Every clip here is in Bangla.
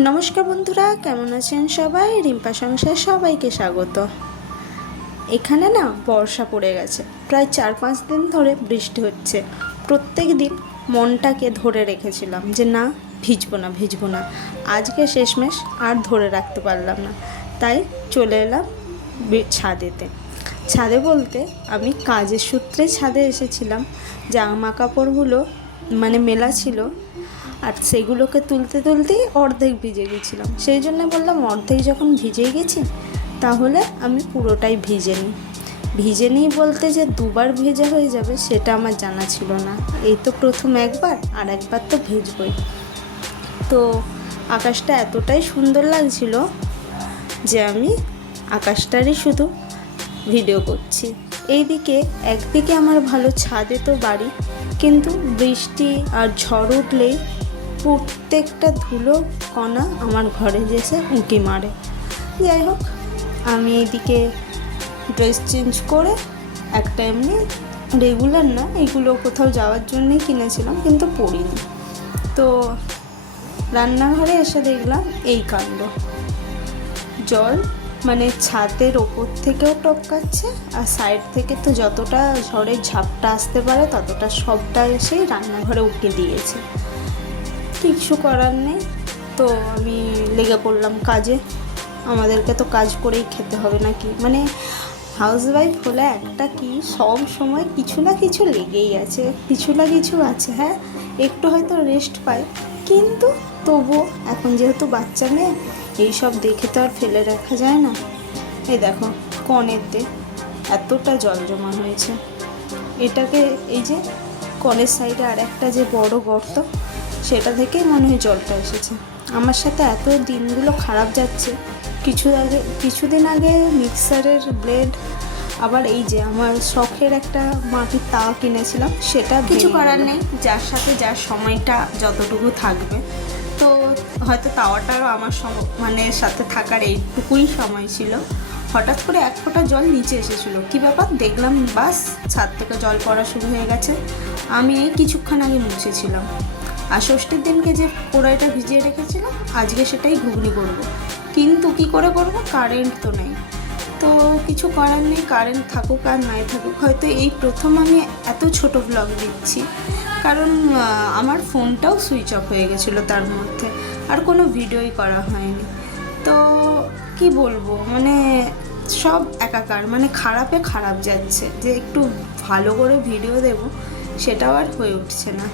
নমস্কার বন্ধুরা, কেমন আছেন সবাই? রিম্পা সংসার সবাইকে স্বাগত। এখানে না বর্ষা পড়ে গেছে, প্রায় 4-5 দিন ধরে বৃষ্টি হচ্ছে। প্রত্যেক দিন মনটাকে ধরে রেখেছিলাম যে না, ভিজবো না। আজকে শেষমেশ আর ধরে রাখতে পারলাম না, তাই চলে এলাম ছাদেতে। ছাদে বলতে আমি কাজের সূত্রে ছাদে এসেছিলাম। জামা কাপড়গুলো মেলা ছিল, আর সেগুলোকে তুলতেই অর্ধেক ভিজে গেছিলাম। সেই জন্য বললাম অর্ধেক যখন ভিজেই গেছি তাহলে আমি পুরোটাই ভিজে নিই বলতে যে দুবার ভেজা হয়ে যাবে সেটা আমার জানা ছিল না। এই তো প্রথম একবার, আর একবার তো ভিজবই। তো আকাশটা এতটাই সুন্দর লাগছিল যে আমি আকাশটারই শুধু ভিডিও করছি। একদিকে আমার ভালো ছাদে তো বাড়ি, কিন্তু বৃষ্টি আর ঝড় উঠলেই প্রত্যেকটা ধুলো কণা আমার ঘরে এসে উঁকি মারে। যাই হোক, আমি এইদিকে ড্রেস চেঞ্জ করে একটা এমনি রেগুলার না, এগুলো কোথাও যাওয়ার জন্যই কিনেছিলাম কিন্তু পরিনি। তো রান্নাঘরে এসে দেখলাম এই কাণ্ড। জল ছাদের ওপর থেকেও টপকাচ্ছে, আর সাইড থেকে তো যতটা ঝড়ের ঝাপটা আসতে পারে ততটা সবটা এসেই রান্নাঘরে উঠে দিয়েছে। কিছু করার নেই, তো আমি লেগে পড়লাম কাজে। আমাদেরকে তো কাজ করেই খেতে হবে নাকি, হাউসওয়াইফ হলে একটা কি সব সময় কিছু না কিছু লেগেই আছে, হ্যাঁ একটু হয়তো রেস্ট পায়, কিন্তু তবুও এখন যেহেতু বাচ্চা মেয়ে, এইসব দেখে তো আর ফেলে রাখা যায় না। এই দেখো কনেতে এতটা জল জমা হয়েছে। এটাকে এই যে কলের সাইডে আর একটা যে বড় গর্ত, সেটা থেকেই মনে হয় জলটা এসেছে। আমার সাথে এত দিনগুলো খারাপ যাচ্ছে। কিছুদিন আগে মিক্সারের ব্লেড, আবার এই যে আমার শখের একটা মাটির তাওয়া কিনেছিলাম, সেটা কিছু করার নেই, যার সাথে যার সময়টা যতটুকু থাকবে। তো হয়তো তাওয়াটারও আমার সাথে থাকার এইটুকুই সময় ছিল। হঠাৎ করে এক ফোঁটা জল নিচে এসেছিলো, কী ব্যাপার দেখলাম, বাস ছাদ থেকে জল পড়া শুরু হয়ে গেছে। আমি এই কিছুক্ষণ আগে মুছেছিলাম, আর ষষ্ঠীর দিনকে যে কড়াইটা ভিজিয়ে রেখেছিলাম আজকে সেটাই ঘুগনি করবো, কিন্তু কি করে করবো, কারেন্ট তো নেই। তো কিছু করার নেই, কারেন্ট থাকুক আর নাই থাকুক। হয়তো এই প্রথম আমি এত ছোট ব্লগ দিচ্ছি, কারণ আমার ফোনটাও সুইচ অফ হয়ে গেছিলো, তার মধ্যে আর কোনো ভিডিওই করা হয়নি। তো কি বলবো, সব একাকার, খারাপে খারাপ যাচ্ছে, যে একটু ভালো করে ভিডিও দেব সেটাও আর হয়ে উঠছে না।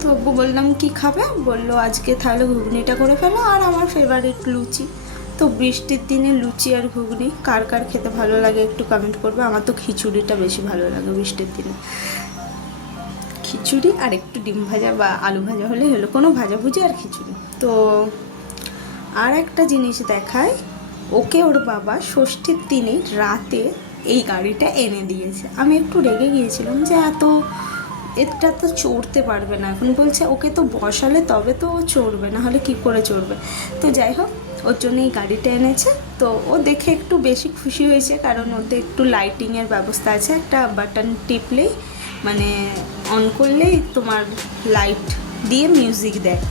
তো বললাম কি খাবে, বললো আজকে তাহলে ঘুগনিটা করে ফেলো, আর আমার ফেভারিট লুচি। তো বৃষ্টির দিনে লুচি আর ঘুগনি কার কার খেতে ভালো লাগে একটু কমেন্ট করবে। আমার তো খিচুড়িটা বেশি ভালো লাগে বৃষ্টির দিনে। খিচুড়ি আর একটু ডিম ভাজা বা আলু ভাজা হলেই হলো, কোনো ভাজাভুজি আর খিচুড়ি। তো আর একটা জিনিস দেখায়, ওকে ওর বাবা ষষ্ঠীর দিনে রাতে এই গাড়িটা এনে দিয়েছে। আমি একটু রেগে গিয়েছিলাম যে এটা তো চড়তে পারবে না। এখন বলছে ওকে তো বসালে তবে তো ও চড়বে, না হলে কী করে চড়বে। তো যাই হোক, ওর জন্য এই গাড়িটা এনেছে। তো ও দেখে একটু বেশি খুশি হয়েছে, কারণ ওতে একটু লাইটিংয়ের ব্যবস্থা আছে, একটা বাটন টিপলেই অন করলেই তোমার লাইট দিয়ে মিউজিক দেয়।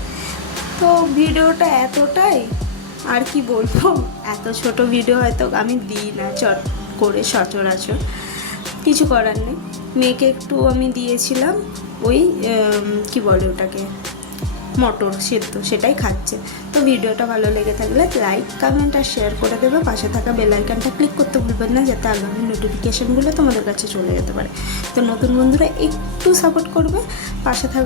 তো ভিডিওটা এতটাই, আর কি বলবো, এত ছোট ভিডিও হয়তো আমি দিই না চট করে সচরাচর। কিছু করার নেই, মেয়েকে একটু আমি দিয়েছিলাম ওই কি বলে ওটাকে, মটর সেদ্ধ, সেটাই খাচ্ছে। তো ভিডিওটা ভালো লেগে থাকলে লাইক, কমেন্ট আর শেয়ার করে দেবে। পাশে থাকা বেল আইকনটা ক্লিক করতে ভুলবেন না, যাতে আগামী নোটিফিকেশানগুলো তোমাদের কাছে চলে যেতে পারে। তো নতুন বন্ধুরা একটু সাপোর্ট করবে, পাশে থাকবে।